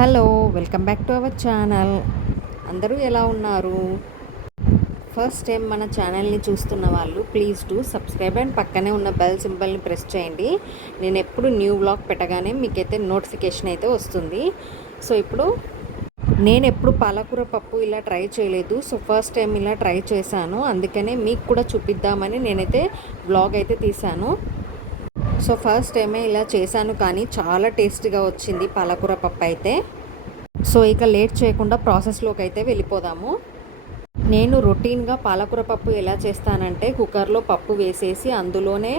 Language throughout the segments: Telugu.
Hello welcome back to our channel. అందరూ ఎలా ఉన్నారు? ఫస్ట్ టైం మన ఛానల్ని చూస్తున్న వాళ్ళు ప్లీజ్ టు సబ్స్క్రైబ్ అండ్ పక్కనే ఉన్న బెల్ సింబల్ని ప్రెస్ చేయండి. నేను ఎప్పుడు న్యూ బ్లాగ్ పెట్టగానే మీకైతే నోటిఫికేషన్ అయితే వస్తుంది. సో ఇప్పుడు నేను ఎప్పుడు పాలకూర పప్పు ఇలా ట్రై చేయలేదు. సో ఫస్ట్ టైం ఇలా ట్రై చేశాను. అందుకనే మీకు కూడా చూపిద్దామని నేనైతే బ్లాగ్ అయితే తీశాను. సో ఫస్ట్ టైమే ఇలా చేశాను కానీ చాలా టేస్టీగా వచ్చింది పాలకూర పప్పు అయితే. సో ఇక లేట్ చేయకుండా ప్రాసెస్లోకి అయితే వెళ్ళిపోదాము. నేను రొటీన్గా పాలకూర పప్పు ఎలా చేస్తానంటే కుక్కర్లో పప్పు వేసేసి అందులోనే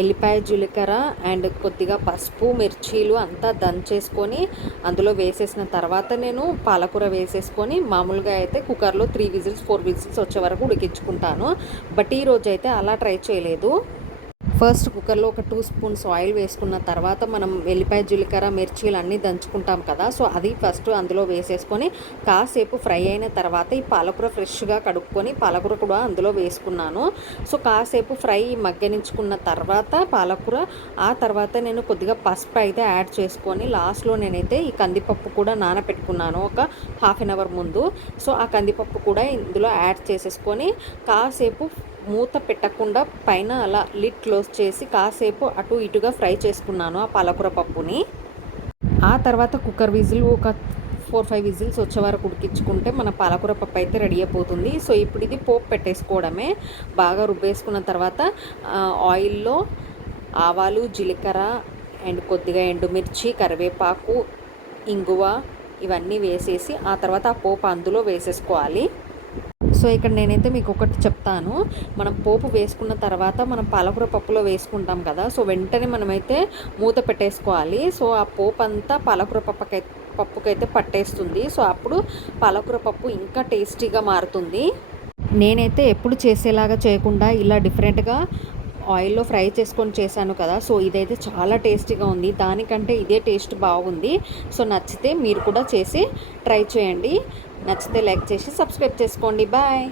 ఎల్లిపాయ జీలకర్ర అండ్ కొద్దిగా పసుపు మిర్చీలు అంతా దంచేసుకొని అందులో వేసేసిన తర్వాత నేను పాలకూర వేసేసుకొని మామూలుగా అయితే కుక్కర్లో త్రీ విజిల్స్ ఫోర్ విజిల్స్ వచ్చే వరకు ఉడికించుకుంటాను. బట్ ఈరోజు అయితే అలా ట్రై చేయలేదు. ఫస్ట్ కుక్కర్లో ఒక టూ స్పూన్స్ ఆయిల్ వేసుకున్న తర్వాత మనం వెల్లిపాయ జీలకర్ర మిర్చీలు అన్నీ దంచుకుంటాం కదా. సో అది ఫస్ట్ అందులో వేసేసుకొని కాసేపు ఫ్రై అయిన తర్వాత ఈ పాలకూర ఫ్రెష్గా కడుక్కొని పాలకూర కూడా అందులో వేసుకున్నాను. సో కాసేపు ఫ్రై మగ్గనించుకున్న తర్వాత పాలకూర ఆ తర్వాత నేను కొద్దిగా పసుపు అయితే యాడ్ చేసుకొని లాస్ట్లో నేనైతే ఈ కందిపప్పు కూడా నానబెట్టుకున్నాను ఒక హాఫ్ అన్ అవర్ ముందు. సో ఆ కందిపప్పు కూడా ఇందులో యాడ్ చేసేసుకొని కాసేపు మూత పెట్టకుండా పైన అలా లిడ్ క్లోజ్ చేసి కాసేపు అటు ఇటుగా ఫ్రై చేసుకున్నాను ఆ పాలకూర పప్పుని. ఆ తర్వాత కుక్కర్ విజిల్ ఒక ఫోర్ ఫైవ్ విజిల్స్ వచ్చే వరకు ఉడికించుకుంటే మన పాలకూర పప్పు అయితే రెడీ అయిపోతుంది. సో ఇప్పుడు ఇది పోపు పెట్టేసుకోవడమే. బాగా రుబ్బేసుకున్న తర్వాత ఆయిల్లో ఆవాలు జీలకర్ర అండ్ కొద్దిగా ఎండుమిర్చి కరివేపాకు ఇంగువ ఇవన్నీ వేసేసి ఆ తర్వాత ఆ పోపు అందులో వేసేసుకోవాలి. సో ఇక్కడ నేనైతే మీకు ఒకటి చెప్తాను. మనం పోపు వేసుకున్న తర్వాత మనం పాలకూర పప్పులో వేసుకుంటాం కదా సో వెంటనే మనమైతే మూత పెట్టేసుకోవాలి. సో ఆ పోపు అంతా పాలకూర పప్పుకై పప్పుకైతే పట్టేస్తుంది. సో అప్పుడు పాలకూర పప్పు ఇంకా టేస్టీగా మారుతుంది. నేనైతే ఎప్పుడు చేసేలాగా చేయకుండా ఇలా డిఫరెంట్గా ఆయిల్లో ఫ్రై చేసుకొని చేశాను కదా సో ఇదైతే చాలా టేస్టీగా ఉంది. దానికంటే ఇదే టేస్ట్ బాగుంది. సో నచ్చితే మీరు కూడా చేసి ట్రై చేయండి. నచ్చితే లైక్ చేసి సబ్స్క్రైబ్ చేసుకోండి. బాయ్.